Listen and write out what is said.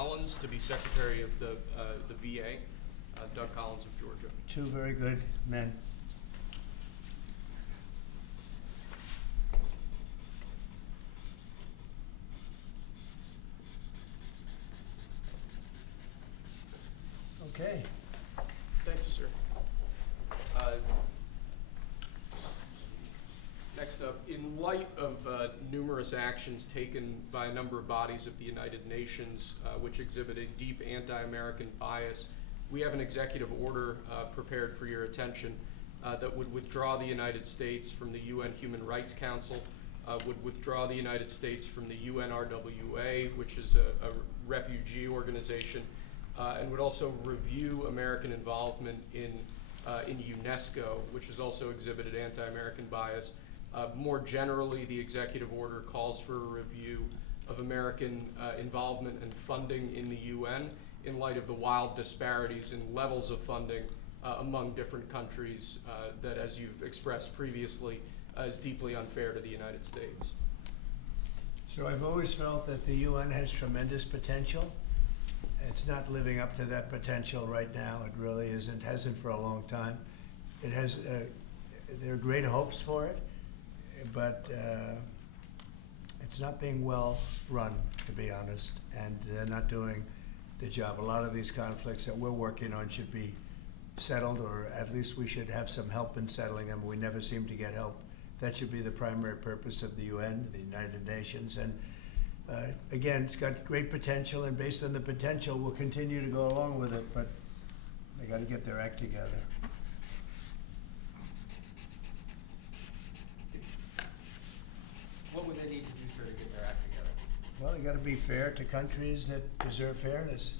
Collins to be Secretary of the VA, Doug Collins of Georgia. Two very good men. Okay. Thank you, sir. Next up, in light of numerous actions taken by a number of bodies of the United Nations which exhibit a deep anti-American bias, we have an executive order prepared for your attention that would withdraw the United States from the UN Human Rights Council, would withdraw the United States from the UNRWA, which is a refugee organization, and would also review American involvement in UNESCO, which has also exhibited anti-American bias. More generally, the executive order calls for a review of American involvement and funding in the UN in light of the wild disparities in levels of funding among different countries that, as you've expressed previously, is deeply unfair to the United States. So I've always felt that the UN has tremendous potential. It's not living up to that potential right now. It really isn't, hasn't for a long time. It has, there are great hopes for it, but it's not being well run, to be honest, and they're not doing the job. A lot of these conflicts that we're working on should be settled, or at least we should have some help in settling them. We never seem to get help. That should be the primary purpose of the UN, the United Nations. And again, it's got great potential, and based on the potential, we'll continue to go along with it, but they got to get their act together. What would they need to do, sir, to get their act together? Well, they got to be fair to countries that deserve fairness.